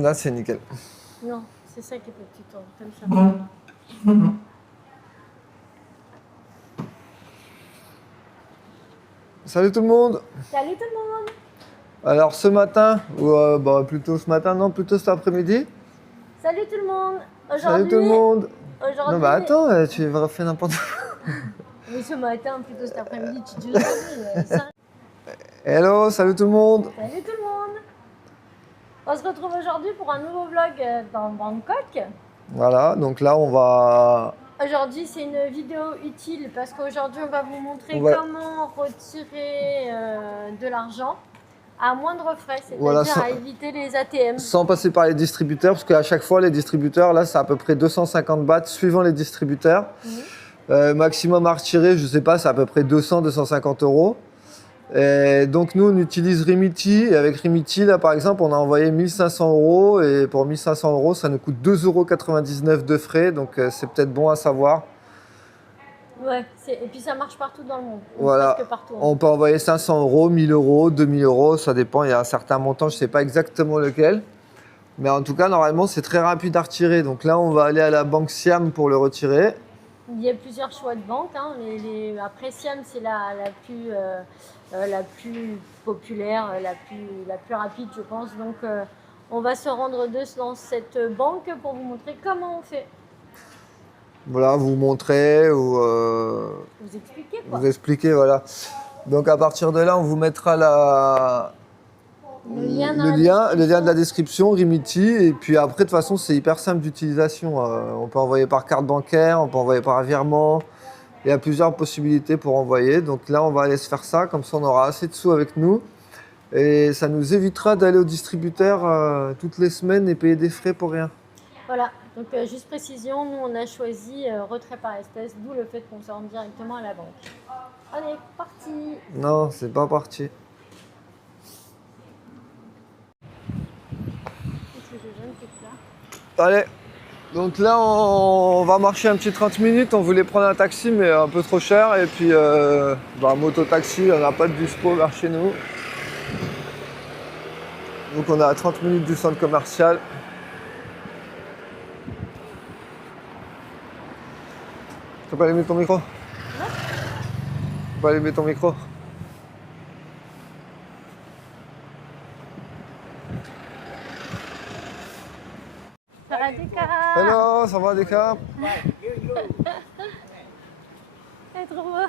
Là, c'est nickel. Non, c'est ça qu'il faut que tu tournes, comme ça. Salut tout le monde. Salut tout le monde. Alors ce matin, ou plutôt ce matin, non, plutôt cet après-midi. Salut tout le monde. Salut tout le monde. Aujourd'hui... Non bah attends, tu vas faire n'importe quoi. Oui, ce matin, plutôt cet après-midi, tu dis aujourd'hui. Hello, salut tout le monde. Salut tout le monde. On se retrouve aujourd'hui pour un nouveau vlog dans Bangkok. Voilà, donc là on va... Aujourd'hui, c'est une vidéo utile parce qu'aujourd'hui, on va vous montrer comment retirer de l'argent à moindre frais, c'est-à-dire à éviter les ATM. Sans passer par les distributeurs, parce qu'à chaque fois, les distributeurs, là, c'est à peu près 250 bahts suivant les distributeurs. Maximum à retirer, je sais pas, c'est à peu près 200-250 euros. Et donc nous, on utilise Remitty. Et avec Remitty, là, par exemple, on a envoyé 1500 euros. Et pour 1500 euros, ça nous coûte 2,99 € de frais. Donc c'est peut-être bon à savoir. Ouais, et puis ça marche partout dans le monde. Voilà, partout, hein. On peut envoyer 500 euros, 1000 euros, 2000 euros, ça dépend, il y a un certain montant, je ne sais pas exactement lequel. Mais en tout cas, normalement, c'est très rapide à retirer. Donc là, on va aller à la banque Siam pour le retirer. Il y a plusieurs choix de banques, hein. Après Siam, c'est la plus populaire, la plus rapide, je pense. Donc on va se rendre dans cette banque pour vous montrer comment on fait. Voilà, vous montrez ou vous expliquez quoi. Vous expliquez, voilà. Donc à partir de là, on vous mettra le lien de la description, Remitty. Et puis après, de toute façon, c'est hyper simple d'utilisation. On peut envoyer par carte bancaire, on peut envoyer par virement. Il y a plusieurs possibilités pour envoyer. Donc là, on va aller se faire ça. Comme ça, on aura assez de sous avec nous. Et ça nous évitera d'aller au distributeur toutes les semaines et payer des frais pour rien. Voilà. Donc juste précision, nous on a choisi retrait par espèce, d'où le fait qu'on se rende directement à la banque. Allez, parti. Non, c'est pas parti. Allez, donc là on va marcher un petit 30 minutes, on voulait prendre un taxi mais un peu trop cher et puis moto-taxi, on n'a pas de dispo vers chez nous. Donc on est à 30 minutes du centre commercial. Tu peux pas allumer ton micro? Tu peux pas allumer ton micro? Hello, ça va Deka? C'est trop beau.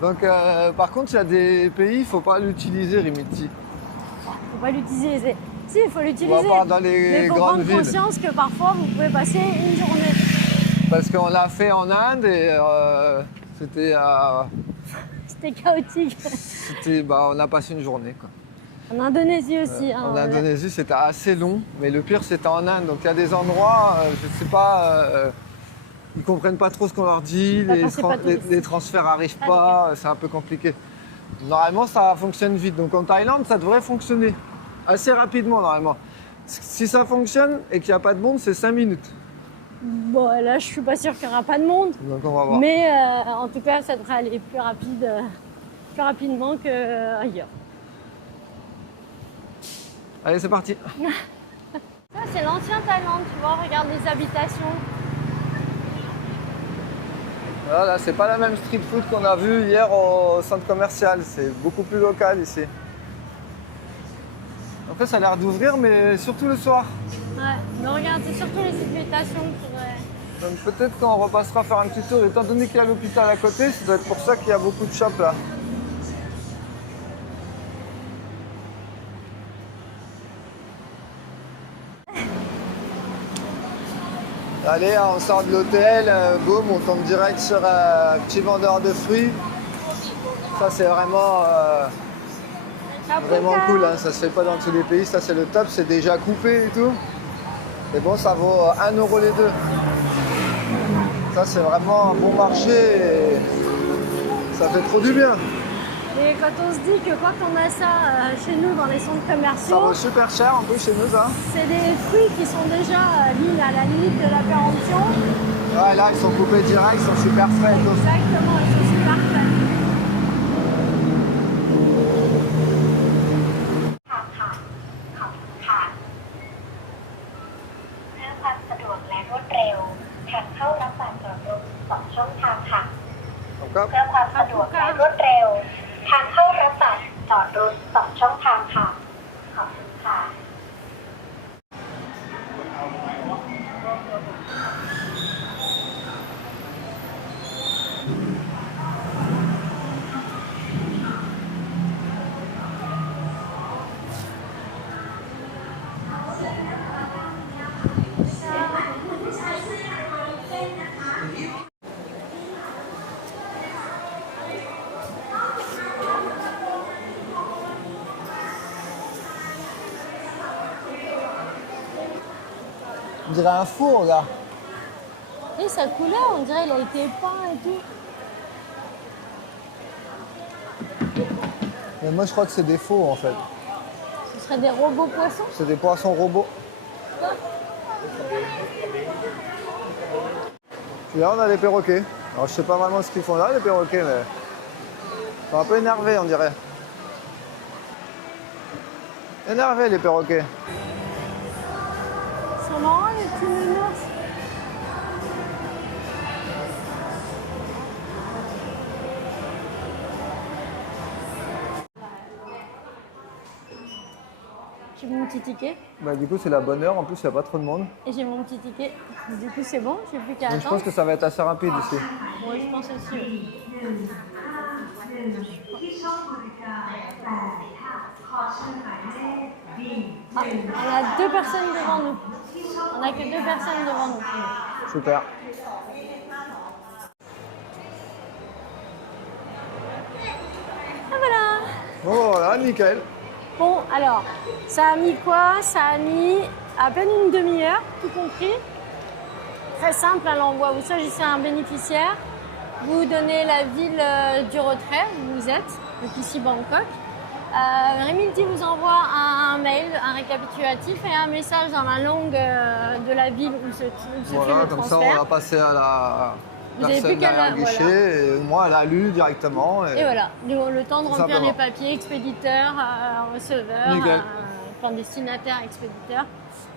Donc par contre, il y a des pays, il ne faut pas l'utiliser Remitty. Faut pas l'utiliser. Si, il faut l'utiliser. On va voir dans les grandes villes. Mais il faut prendre conscience que parfois vous pouvez passer une journée. Parce qu'on l'a fait en Inde et c'était c'était chaotique. On a passé une journée quoi. En Indonésie aussi. En Indonésie, c'était assez long, mais le pire c'était en Inde. Donc il y a des endroits, je sais pas, ils comprennent pas trop ce qu'on leur dit, les transferts n'arrivent pas, c'est un peu compliqué. Normalement, ça fonctionne vite. Donc en Thaïlande, ça devrait fonctionner assez rapidement normalement. Si ça fonctionne et qu'il n'y a pas de monde, c'est 5 minutes. Bon, là, je suis pas sûre qu'il n'y aura pas de monde. Donc on va voir. Mais en tout cas, ça devrait aller plus rapidement qu'ailleurs. Allez, c'est parti. Ça, c'est l'ancien Thaïlande, tu vois, regarde les habitations. Voilà, c'est pas la même street food qu'on a vu hier au centre commercial, c'est beaucoup plus local ici. Après, ça a l'air d'ouvrir, mais surtout le soir. Ouais, mais regarde, c'est surtout les habitations qui pourraient... Donc peut-être qu'on repassera faire un petit tour, étant donné qu'il y a l'hôpital à côté, ça doit être pour ça qu'il y a beaucoup de shops là. Allez, on sort de l'hôtel, boum, on tombe direct sur un petit vendeur de fruits. Ça c'est vraiment cool, hein. Ça se fait pas dans tous les pays, ça c'est le top, c'est déjà coupé et tout. Et bon, ça vaut 1 € les deux. Ça c'est vraiment un bon marché et ça fait trop du bien. Et quand on se dit que quand on a ça chez nous dans les centres commerciaux, ça vaut super cher un peu chez nous ça. C'est des fruits qui sont déjà mis à la limite de la péremption. Ouais, là ils sont coupés direct, ils sont super frais. Exactement, ils sont super frais. ครับ เพื่อความสะดวกและรวดเร็ว ทางเข้ารับบัตรจอดรถ2 ช่องทางค่ะ ขอบคุณค่ะ On dirait un four, regarde. Et sa couleur, on dirait qu'il a été peint et tout. Mais moi, je crois que c'est des fours, en fait. Ce serait des robots poissons. C'est des poissons robots. Puis là, on a les perroquets. Alors, je sais pas vraiment ce qu'ils font là, les perroquets, mais... Ils sont un peu énervés, on dirait. Énervés, les perroquets. Ils sont marrants, les petits nounours. J'ai mon petit ticket. Bah, du coup, c'est la bonne heure. En plus, il n'y a pas trop de monde. Et j'ai mon petit ticket. Du coup, c'est bon, j'ai plus qu'à Donc, attendre. je pense que ça va être assez rapide ici. Ouais, je pense aussi. Oui. Ah, on a 2 personnes devant nous. On n'a que 2 personnes devant nous. Super. Ah voilà. Oh, voilà, nickel. Bon, alors, ça a mis quoi? Ça a mis à peine une demi-heure, tout compris. Très simple à l'envoi. Vous choisissez un bénéficiaire, vous donnez la ville du retrait où vous êtes, donc ici Bangkok. Remilty vous envoie un mail, un récapitulatif et un message dans la langue de la ville où se fait Voilà, le comme transfert. ça, on va passer à la Vous avez personne plus qu'à derrière le la- guichet. voilà. Et moi, elle a lu directement. Et voilà, le temps de Tout remplir simplement. les papiers, expéditeur, receveur, Nickel. enfin destinataire, expéditeur.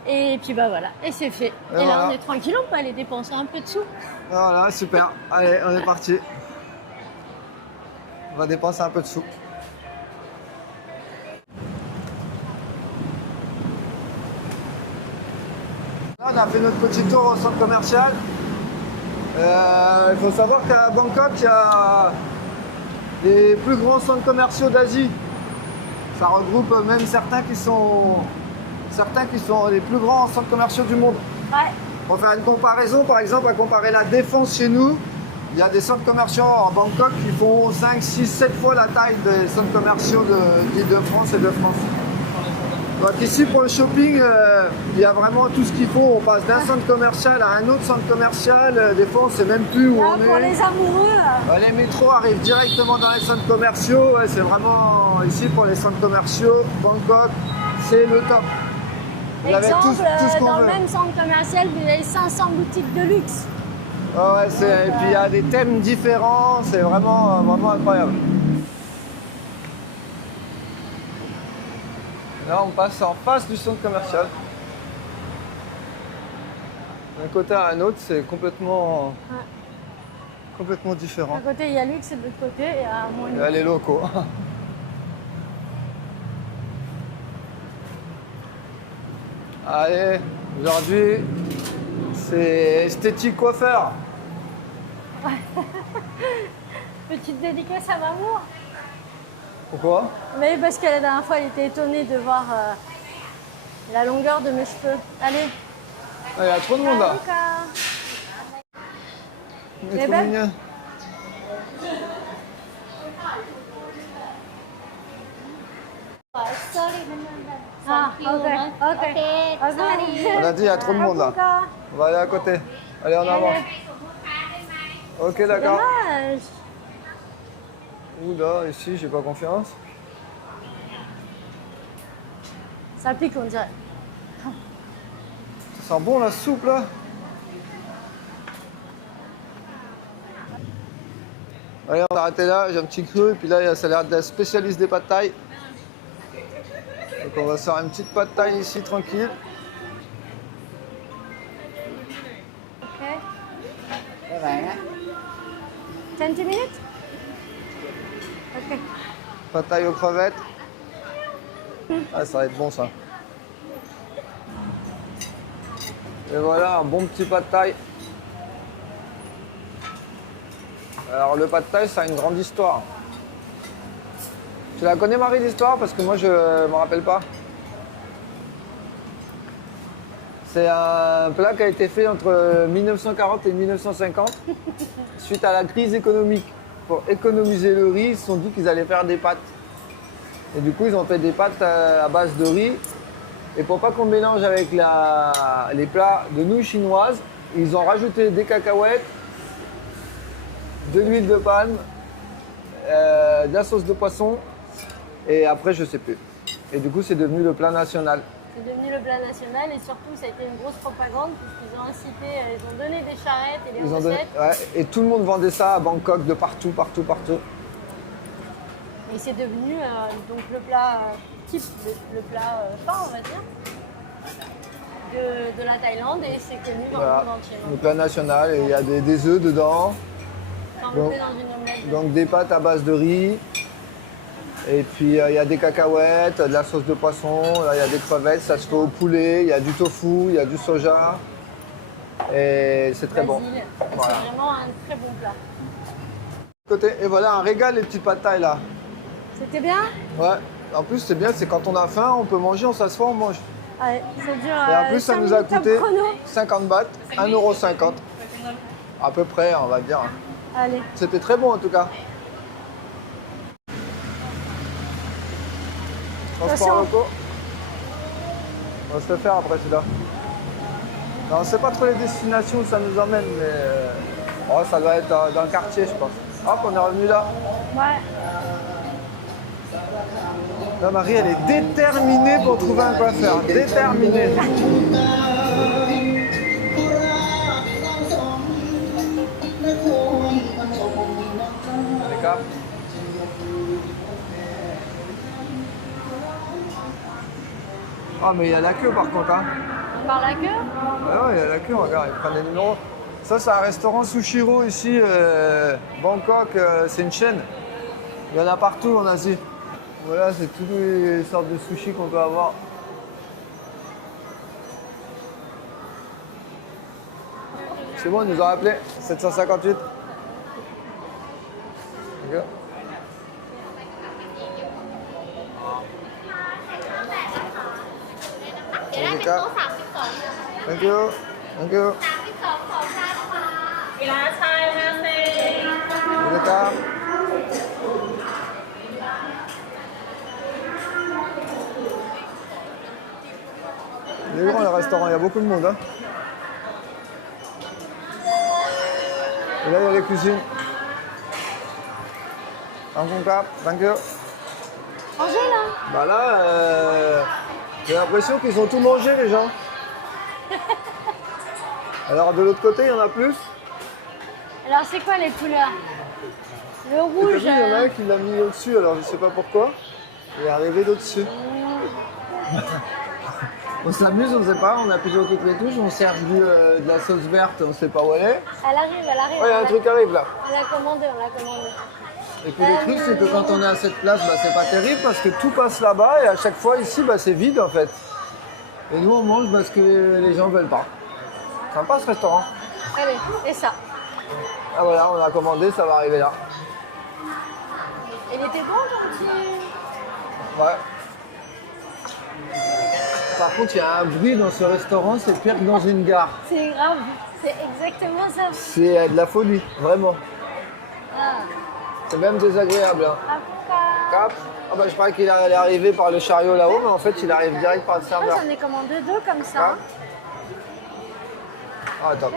Et puis bah voilà, et c'est fait. Et, là voilà. on est tranquille, on peut aller dépenser un peu de sous. Voilà, super. Allez, on est parti. On va dépenser un peu de sous. Là, on a fait notre petit tour au centre commercial. Il faut savoir qu'à Bangkok, il y a les plus grands centres commerciaux d'Asie. Ça regroupe même certains qui sont les plus grands centres commerciaux du monde. Ouais. Pour faire une comparaison, par exemple, à comparer la Défense chez nous, il y a des centres commerciaux en Bangkok qui font 5, 6, 7 fois la taille des centres commerciaux d'Île-de-France et de France. Donc ici, pour le shopping, il y a vraiment tout ce qu'il faut. On passe d'un centre commercial à un autre centre commercial. Des fois, on ne sait même plus où Là, on pour est. les amoureux, Les métros arrivent directement dans les centres commerciaux. Ouais, c'est vraiment ici pour les centres commerciaux. Bangkok, c'est le top. Vous avez exemple, tout ce qu'on dans veut. le même centre commercial, vous avez 500 boutiques de luxe. Ah ouais, et puis il y a des thèmes différents. C'est vraiment, vraiment incroyable. Là, on passe en face du centre commercial. D'un côté à un autre, c'est complètement différent. D'un côté, il y a luxe et de l'autre côté, il y a moins Il y luxe. a les locaux. Allez, aujourd'hui, c'est esthétique coiffeur. Petite dédicace à Mamour. Pourquoi? Mais parce que la dernière fois, elle était étonnée de voir la longueur de mes cheveux. Allez. Ah, il y a trop de monde là. Luca. Il est Les trop belles. mignon. Ah, ok. On a dit il y a trop de monde là. On va aller à côté. Allez, en avant. Ok, d'accord. Dommage. Oula, ici, j'ai pas confiance. Ça pique, on dirait. Ça sent bon la soupe là. Allez, on va arrêter là, j'ai un petit creux, et puis là, ça a l'air de la spécialiste des pâtes thaï. Donc on va se faire une petite pâte thaï ici, tranquille. Ok. 20 minutes? Pad thaï aux crevettes. Ah, ça va être bon ça. Et voilà, un bon petit pad thaï. Alors le pad thaï, ça a une grande histoire. Tu la connais Marie l'histoire? Parce que moi je me rappelle pas. C'est un plat qui a été fait entre 1940 et 1950 suite à la crise économique. Pour économiser le riz, ils se sont dit qu'ils allaient faire des pâtes. Et du coup, ils ont fait des pâtes à base de riz. Et pour pas qu'on mélange avec les plats de nouilles chinoises, ils ont rajouté des cacahuètes, de l'huile de palme, de la sauce de poisson. Et après, je sais plus. Et du coup, c'est devenu le plat national. C'est devenu le plat national et surtout ça a été une grosse propagande puisqu'ils ont incité, ils ont donné des charrettes et des recettes. Et tout le monde vendait ça à Bangkok, de partout, partout, partout. Et c'est devenu donc le plat type, le plat phare on va dire, de la Thaïlande et c'est connu dans le monde entier. Le plat national et il y a des œufs dedans. Enveloppé dans une omelette. Donc des pâtes à base de riz. Et puis il y a des cacahuètes, de la sauce de poisson, il y a des crevettes, ça se fait au poulet, il y a du tofu, il y a du soja. Et c'est très bon. Voilà. C'est vraiment un très bon plat. Et voilà, un régal les petites pâtes thaï là. C'était bien? Ouais. En plus c'est bien, c'est quand on a faim, on peut manger, on s'assoit, on mange. Ouais, ça dure. Et en plus ça nous a coûté 50 bahts, 1,50 €. À peu près, on va dire. Allez. C'était très bon en tout cas. Transport locaux. On va se le faire après celui-là. On ne sait pas trop les destinations où ça nous emmène, mais ça doit être dans le quartier, je pense. Hop, on est revenu là. Ouais. Là, Marie, elle est déterminée pour trouver un coiffeur. Déterminée. Les cap. Ah, mais il y a la queue par contre. Hein. Par la queue? Ah ouais, il y a la queue, regarde, ils prennent les numéros. Ça, c'est un restaurant Sushiro ici, Bangkok, c'est une chaîne. Il y en a partout en Asie. Voilà, c'est toutes les sortes de sushis qu'on peut avoir. C'est bon, ils nous ont appelé, 758. Okay. Thank you. Thank you. Il est grand le restaurant, il y a beaucoup de monde. Hein. Et là, il y a les cuisines. Un concap, thank you. Mangez là. Bah là, j'ai l'impression qu'ils ont tout mangé les gens. Alors de l'autre côté, il y en a plus. Alors c'est quoi les couleurs? Le rouge. Il y en a un qui l'a mis au-dessus, alors je sais pas pourquoi. Il est arrivé d'au-dessus. On s'amuse, on sait pas, on appuie sur toutes les touches, on sert de la sauce verte, on sait pas où elle est. Elle arrive, elle arrive. Ouais, il y a un truc qui arrive là. On l'a commandé, on l'a commandé. Et puis le truc, c'est que quand on est à cette place, bah, c'est pas terrible parce que tout passe là-bas et à chaque fois ici, bah, c'est vide en fait. Et nous, on mange parce que les gens veulent pas. Sympa ce restaurant. Allez, et ça. Ah voilà, on a commandé, ça va arriver là. Il était bon ton petit... Ouais. Par contre, il y a un bruit dans ce restaurant, c'est pire que dans une gare. C'est grave, c'est exactement ça. C'est de la folie, vraiment. Ah. C'est même désagréable. Hein. Cap. Ah bah, je croyais qu'il allait arriver par le chariot là-haut, mais en fait, il arrive direct par le serveur. Moi, j'en ai commandé deux comme ça. Ah, attends.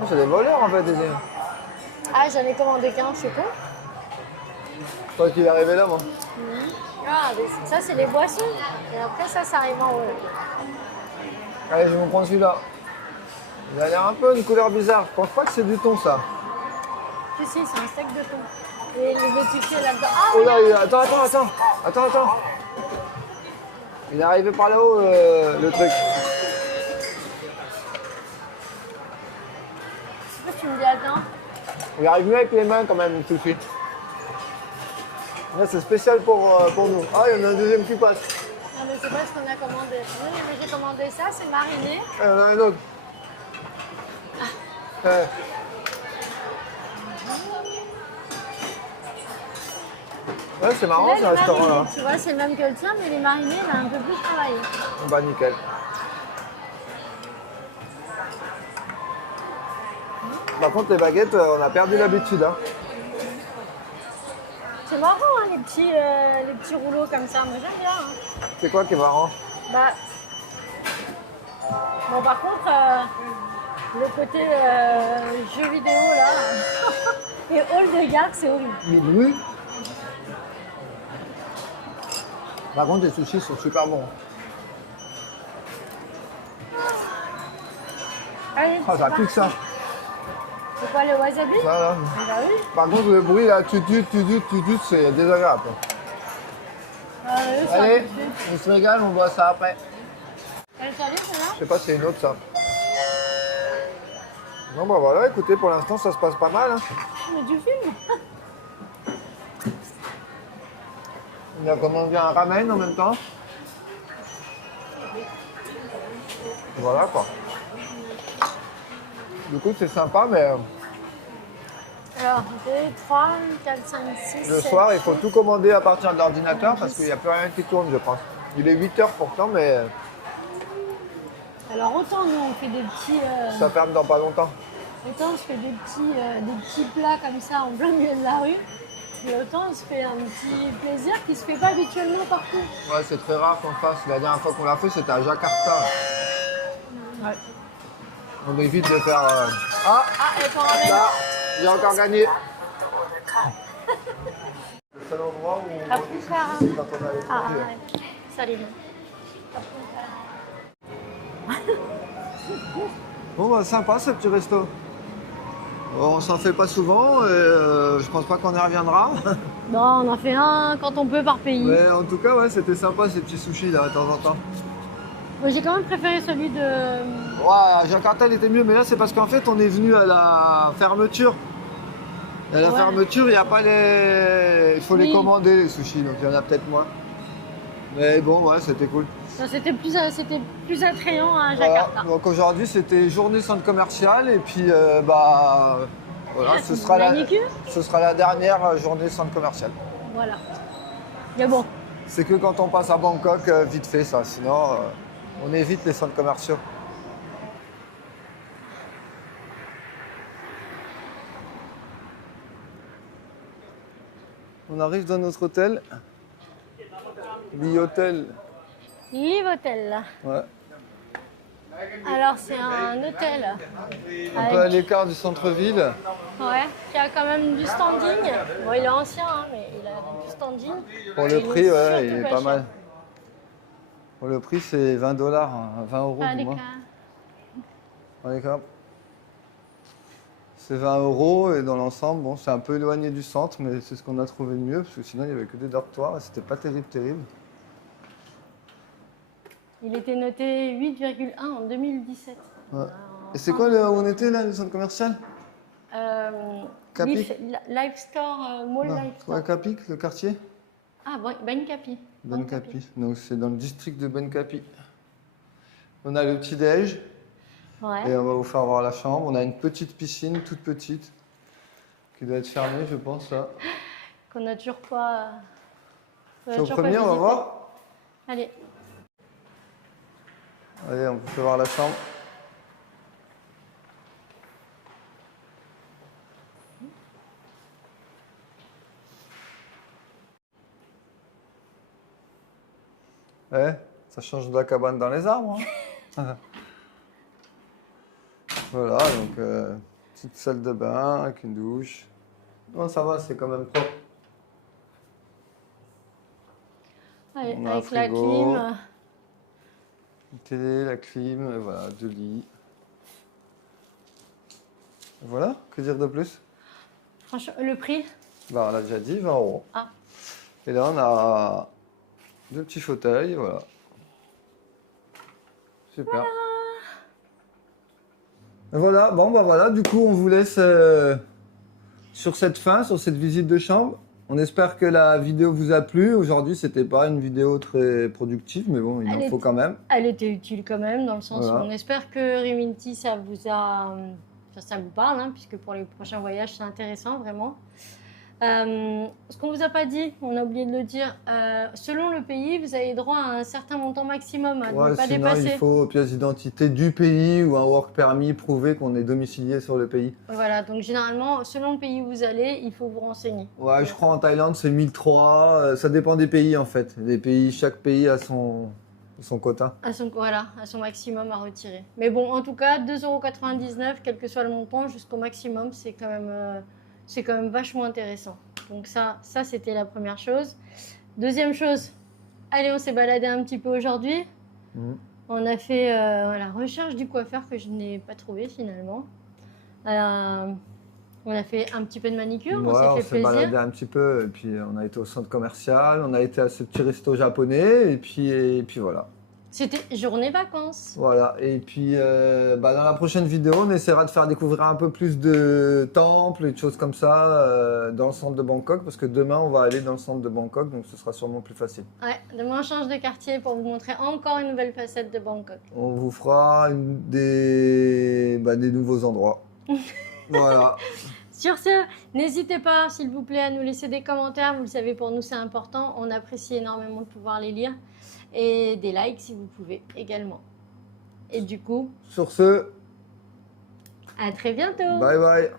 Oh, c'est des voleurs en fait, les gars. Ah, j'en ai commandé qu'un, c'est con. Je crois qu'il est arrivé là, moi. Ah, mais ça, c'est les boissons. Et après, ça arrive en haut. Allez, je vais me prendre celui-là. Il a l'air un peu une couleur bizarre. Je pense pas que c'est du thon, ça. Si, si, c'est un steak de thon. Et les étiquetés là-dedans. Ah, oh là, attends. Il est arrivé par là-haut, le truc. Pourquoi tu me dis attends? Il arrive mieux avec les mains quand même, le sushi. Là, c'est spécial pour nous. Ah, il y en a un deuxième qui passe. Non, mais c'est pas ce qu'on a commandé. Oui, mais j'ai commandé ça, c'est mariné. Il y en a un autre. Ouais. Ouais, c'est marrant Là, ce il est restaurant là. mariné, tu vois, c'est le même que le tien, mais il est mariné, il a un peu plus travaillé. Bah nickel. Par contre les baguettes, on a perdu l'habitude. Hein. C'est marrant, hein, les petits rouleaux comme ça. Moi, j'aime bien. Hein. C'est quoi qui est marrant? Bah. Bon, par contre, le côté jeu vidéo là et hall de garde, c'est horrible. Oui. Par contre les sushis sont super bons. Allez, Ah, ça pique ça. C'est quoi le wasabi? Ça, là. Eh bah oui. Par contre le bruit là, tu, c'est désagréable. Ça, Allez, on se régale, on voit ça après. Elle est salée, celle-là? Je sais pas si c'est une autre ça. Non bah voilà, écoutez, pour l'instant ça se passe pas mal. Hein. Mais du film. On a commandé un ramen en même temps. Voilà quoi. Du coup c'est sympa mais Alors, 2, 3, 4, 5, 6. le 7, soir il faut tout commander à partir de l'ordinateur parce qu'il n'y a plus rien qui tourne je pense. Il est 8 h pourtant mais Alors, autant nous on fait des petits. ça ferme dans pas longtemps. Autant on se fait des petits plats comme ça en plein milieu de la rue. Et autant on se fait un petit plaisir qui se fait pas habituellement partout. Ouais c'est très rare qu'on le fasse. La dernière fois qu'on l'a fait c'était à Jakarta. Ouais. On évite de faire... Ah Ah, et t'en ramènes. là, j'ai encore gagné. Le seul endroit où on Ah, voit des plus tard, sushis, c'est quand on est à Ah, l'étranger. ouais. Salut. Bon bah sympa ce petit resto. On s'en fait pas souvent et je pense pas qu'on y reviendra. Non, on en fait un quand on peut par pays. Mais en tout cas ouais c'était sympa ces petits sushis là de temps en temps. Moi, j'ai quand même préféré celui de. Ouais, Jakarta il était mieux mais là c'est parce qu'en fait on est venu à la fermeture. Et à la Ouais. fermeture il n'y a pas les... Il faut les Oui. commander les sushis donc il y en a peut-être moins. Mais bon ouais c'était cool. Non, c'était plus attrayant à Voilà. Jakarta. Donc aujourd'hui c'était journée centre commercial et puis bah voilà, ce sera la dernière journée centre commercial. Voilà. Mais bon, C'est que quand on passe à Bangkok, vite fait ça, sinon on évite les centres commerciaux. On arrive dans notre hôtel, l'e-hôtel. Live Hotel. Ouais. Alors, c'est un hôtel. Un peu à l'écart du centre-ville. Ouais, qui a quand même du standing. Bon, il est ancien, hein, mais il a du standing. Pour Et le il prix, est ouais, surtout il est pas pas cher. mal. Pour le prix, c'est 20 $, 20 euros Pas à du moins. l'écart. D'accord. C'est 20 euros et dans l'ensemble, bon, c'est un peu éloigné du centre, mais c'est ce qu'on a trouvé de mieux parce que sinon il n'y avait que des dortoirs et c'était pas terrible. Il était noté 8,1 en 2017. Ouais. Et c'est quoi où on était là, le centre commercial? Capi. Live Store, Mall Non. Live Store. Ouais, Capi, le quartier? Ah, Ben Capi. Ben Capi. Donc c'est dans le district de Ben Capi. On a le petit-déj et Ouais. on va vous faire voir la chambre. On a une petite piscine, toute petite, qui doit être fermée, je pense, là. Qu'on n'a toujours pas. C'est au premier, on va voir? Allez. Allez, on vous fait voir la chambre. Ouais, ça change de la cabane dans les arbres. Hein. Voilà, donc petite salle de bain avec une douche. Non, ça va, c'est quand même propre. Allez, On a un avec la frigo. clim. Une télé, la clim, et voilà, deux lits. Et voilà, que dire de plus? Franchement, le prix. Bah, on l'a déjà dit, 20 euros. Ah. Et là, on a deux petits fauteuils, voilà. Super. Et voilà, bon bah voilà, du coup on vous laisse sur cette visite de chambre. On espère que la vidéo vous a plu. Aujourd'hui, c'était pas une vidéo très productive, mais bon, il en faut quand même. Elle était utile quand même, dans le sens Voilà. où on espère que Riminti, ça vous parle, hein, puisque pour les prochains voyages, c'est intéressant, vraiment. Ce qu'on vous a pas dit, on a oublié de le dire, selon le pays, vous avez droit à un certain montant maximum à ne pas Sinon, dépasser. il faut pièce d'identité du pays ou un work permit prouver qu'on est domicilié sur le pays. Voilà, donc généralement, selon le pays où vous allez, il faut vous renseigner. Ouais, je crois en Thaïlande, c'est 1003. Ça dépend des pays en fait. Chaque pays a son quota. À son maximum à retirer. Mais bon, en tout cas, 2,99 €, quel que soit le montant, jusqu'au maximum, c'est quand même vachement intéressant. Donc ça c'était la première chose. Deuxième chose, allez, on s'est baladé un petit peu aujourd'hui. On a fait la recherche du coiffeur que je n'ai pas trouvé finalement. On a fait un petit peu de manicure, Ouais, on s'est fait plaisir. baladé un petit peu, et puis on a été au centre commercial, on a été à ce petit resto japonais, et puis voilà. C'était journée vacances. Voilà, et puis dans la prochaine vidéo, on essaiera de faire découvrir un peu plus de temples et de choses comme ça dans le centre de Bangkok, parce que demain, on va aller dans le centre de Bangkok, donc ce sera sûrement plus facile. Ouais, demain on change de quartier pour vous montrer encore une nouvelle facette de Bangkok. On vous fera des nouveaux endroits. Voilà. Sur ce, n'hésitez pas, s'il vous plaît, à nous laisser des commentaires. Vous le savez, pour nous, c'est important. On apprécie énormément de pouvoir les lire. Et des likes, si vous pouvez, également. Et du coup, Sur ce, à très bientôt. bye bye.